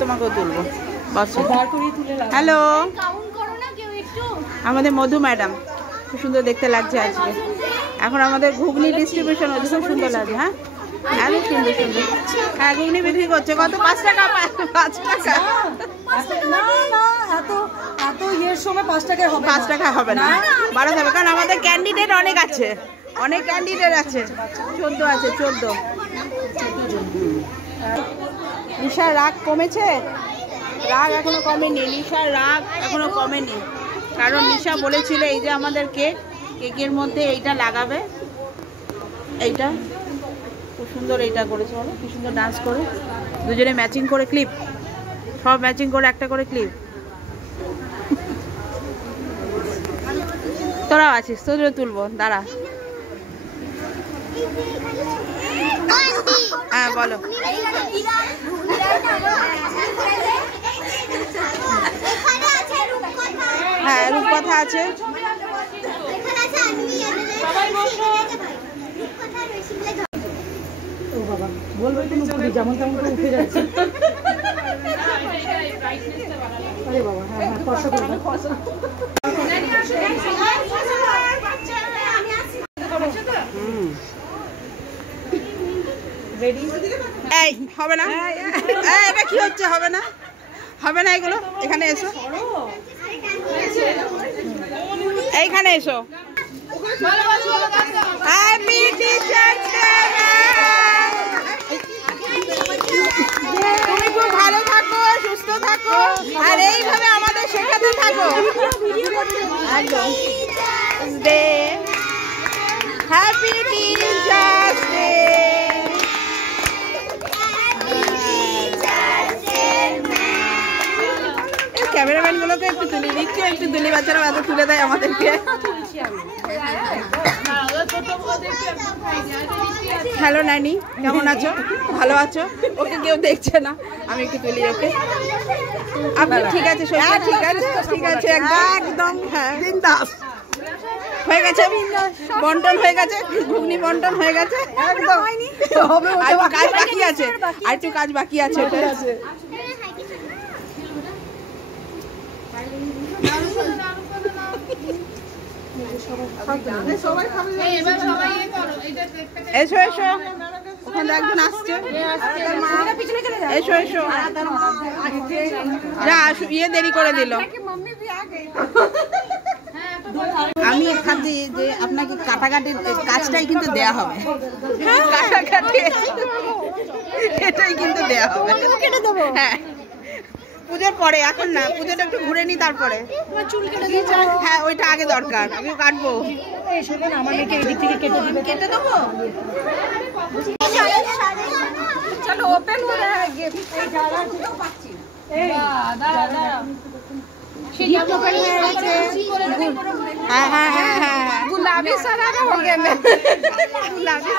তোমাকেও তুলবো। হ্যালো, আমাদের মধু ম্যাডাম, খুব সুন্দর দেখতে লাগছে আজকে। এখন আমাদের ঘুগনি ডিস্ট্রিবিউশন হচ্ছে, খুব সুন্দর লাগছে। হ্যাঁ একদম সুন্দর সুন্দর। হ্যাঁ ঘুগনি বিক্রি করছে কত? 5 টাকা। 5 টাকা এত ইয়ের সময় 5 টাকায় হবে? 5 টাকা হবে না, বাড়াতে হবে, কারণ আমাদের ক্যান্ডিডেট অনেক আছে, অনেক ক্যান্ডিডেট আছে। 14 আছে, 14। নিশার রাগ কমেছে? রাগ এখনো কমেনি, নিশার রাগ এখনো কমেনি, কারণ নিশা বলেছিল এই যে আমাদের কেকের মধ্যে এইটা লাগাবে, এইটা খুব সুন্দর, এইটা করেছে, বলো কি সুন্দর ডান্স করে, দুজনে ম্যাচিং করে ক্লিপ, সব ম্যাচিং করে একটা করে ক্লিপ। তোরাও আছিস, তোদের তুলবো, দাঁড়া। হ্যাঁ বলো। হ্যাঁ রূপকথা আছে। ও বাবা, বলবে তুমি যেমন তেমন করে উঠে যাচ্ছে। আরে বাবা, হ্যাঁ হ্যাঁ, ফর্সা করবে। এই হবে না, এটা কি হচ্ছে? হবে না, হবে না এগুলো। এখানে এসো, এইখানে এসো। Happy teachers day. তুমি খুব ভালো থাকো, সুস্থ থাকো, আর এইভাবে আমাদের শেখাতে থাকো। Day, happy teachers day. Cameraman গুলোকে একটু তুলে দিচ্ছি, একটু তুলি, বাচ্চারা এত তুলে দেয় আমাদেরকে। হ্যালো নানি, কেমন আছো? ভালো আছো? ওকে কেউ দেখছে না, আমি একটু তুলি ওকে। আপনি ঠিক আছে? সত্যি ঠিক আছে? ঠিক আছে, একদম হ্যাঁ বিন্দাস হয়ে গেছে, বন্টন হয়ে গেছে, ঘুগনি বন্টন হয়ে গেছে। একদম কাজ বাকি আছে, আর একটু কাজ বাকি আছে। ওটা এসো এসো, ওখানে একজন আসছে, এসো এসো। যা ইয়ে দেরি করে দিল। আমি এখান দিয়ে যে আপনাকে কাটাকাটির কাজটাই কিন্তু দেয়া হবে, কাটাকাটি এটাই কিন্তু দেয়া হবে। কেটে দেবো? হ্যাঁ পুজোর পরে, এখন না, পুজোটা একটু ঘুরে নি তারপরে। হ্যাঁ ওইটা আগে দরকার, আমিও কাটবো। কেটে দেবো। চলো ওপেন হয়ে হ্যাঁ হ্যাঁ হ্যাঁ হ্যাঁ, গুলাবি সারা हो गया मैं, गुलाबी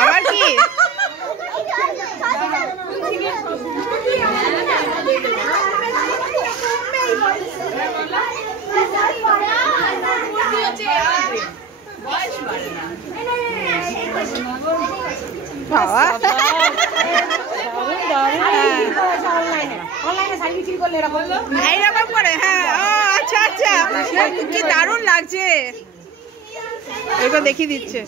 আবার কি? এইরকম করে, হ্যাঁ আচ্ছা আচ্ছা, কি দারুণ লাগছে, এগুলো দেখিয়ে দিচ্ছে।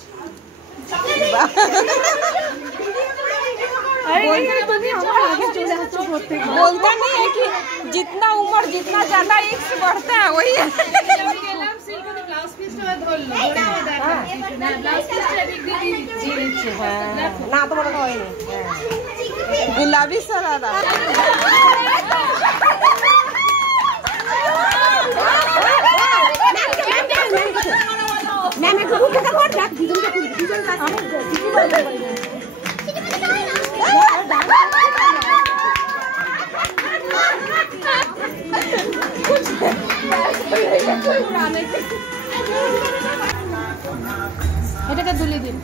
बोलते नहीं है कि जितना उम्र जितना ज्यादा एक्स बढ़ता है वही ना तो बड़ा गुलाबी सरारा এটাকে দুলি দিন।